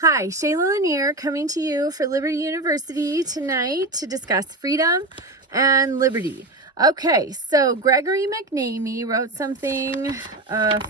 Hi, Shayla Lanier coming to you for Liberty University tonight to discuss freedom and liberty. Okay, so Gregory McNamee wrote something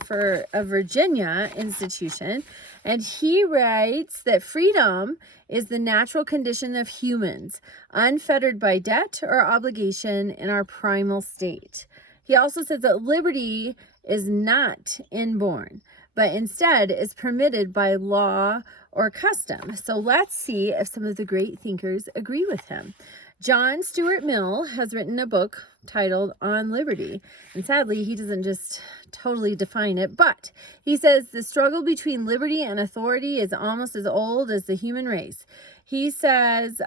for a Virginia institution, and he writes that freedom is the natural condition of humans, unfettered by debt or obligation in our primal state. He also says that liberty is not inborn, but instead is permitted by law or custom. So let's see if some of the great thinkers agree with him. John Stuart Mill has written a book titled On Liberty, and sadly he doesn't just totally define it, but he says the struggle between liberty and authority is almost as old as the human race. He says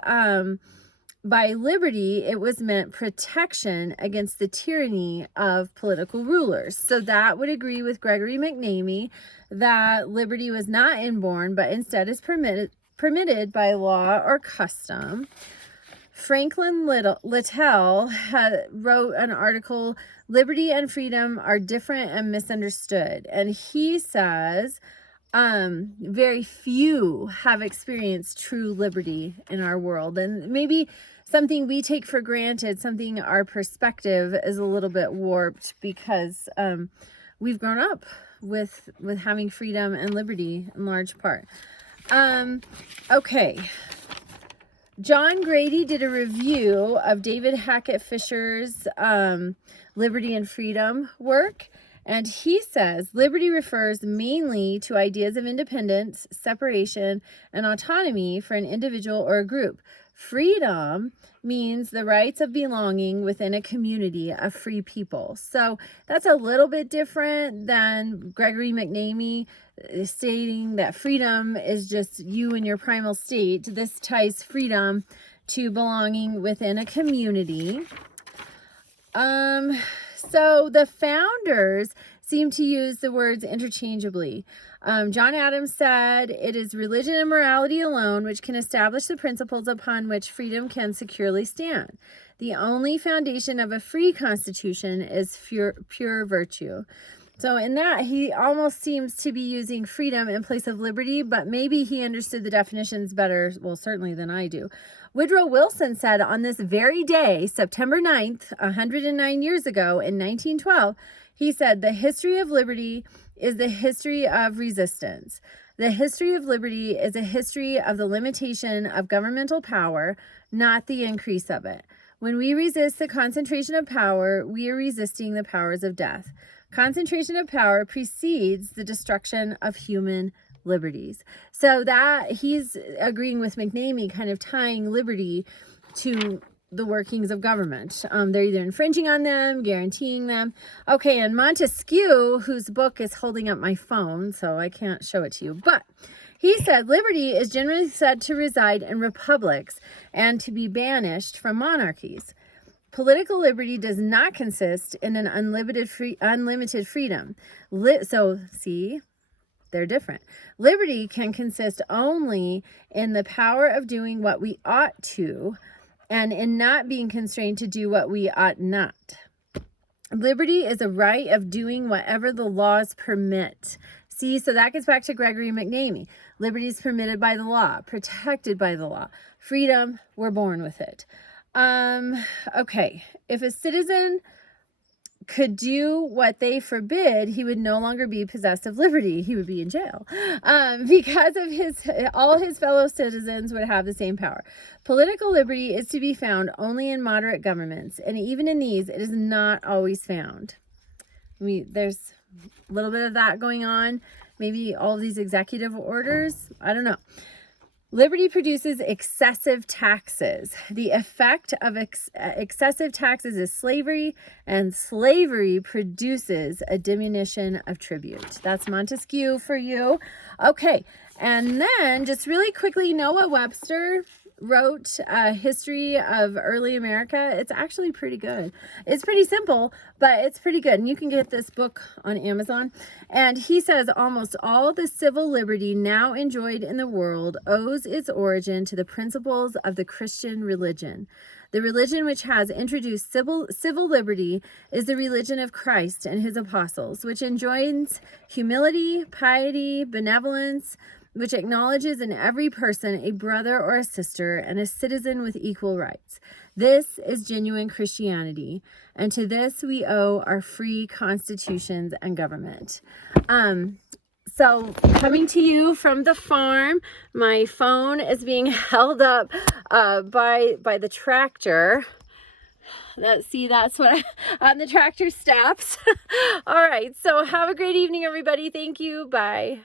by liberty, it was meant protection against the tyranny of political rulers. So that would agree with Gregory McNamee that liberty was not inborn, but instead is permitted by law or custom. Franklin Littell wrote an article, Liberty and Freedom Are Different and Misunderstood. And he says, very few have experienced true liberty in our world, and maybe something we take for granted, something our perspective is a little bit warped because we've grown up with having freedom and liberty in large part. Okay. John Grady did a review of David Hackett Fischer's Liberty and Freedom work. And he says liberty refers mainly to ideas of independence, separation, and autonomy for an individual or a group. Freedom means the rights of belonging within a community of free people. So that's a little bit different than Gregory McNamee stating that freedom is just you in your primal state. This ties freedom to belonging within a community. So the founders seem to use the words interchangeably. John Adams said, it is religion and morality alone which can establish the principles upon which freedom can securely stand. The only foundation of a free constitution is pure virtue. So in that, he almost seems to be using freedom in place of liberty, but maybe he understood the definitions better, well, certainly than I do. Woodrow Wilson said on this very day, September 9th, 109 years ago in 1912, he said, the history of liberty is the history of resistance. The history of liberty is a history of the limitation of governmental power, not the increase of it. When we resist the concentration of power, we are resisting the powers of death. Concentration of power precedes the destruction of human liberties. So that he's agreeing with McNamee, kind of tying liberty to the workings of government. They're either infringing on them, guaranteeing them. Okay, and Montesquieu, whose book is holding up my phone, so I can't show it to you, but he said liberty is generally said to reside in republics and to be banished from monarchies. Political liberty does not consist in an unlimited freedom. So, see, they're different. Liberty can consist only in the power of doing what we ought to and in not being constrained to do what we ought not. Liberty is a right of doing whatever the laws permit. See, so that gets back to Gregory McNamee. Liberty is permitted by the law, protected by the law. Freedom, we're born with it. Okay, if a citizen could do what they forbid, he would no longer be possessed of liberty. He would be in jail. Because of all his fellow citizens would have the same power. Political liberty is to be found only in moderate governments, and even in these, it is not always found. There's a little bit of that going on. Maybe all these executive orders, I don't know. Liberty produces excessive taxes. The effect of excessive taxes is slavery, and slavery produces a diminution of tribute. That's Montesquieu for you. Okay, and then just really quickly, Noah Webster wrote a history of early America. It's actually pretty good. It's pretty simple, but it's pretty good. And you can get this book on Amazon. And he says almost all the civil liberty now enjoyed in the world owes its origin to the principles of the Christian religion. The religion which has introduced civil liberty is the religion of Christ and his apostles, which enjoins humility, piety, benevolence, which acknowledges in every person a brother or a sister and a citizen with equal rights. This is genuine Christianity, and to this we owe our free constitutions and government. So coming to you from the farm, my phone is being held up by the tractor. That's what on the tractor steps. All right, so have a great evening, everybody. Thank you. Bye.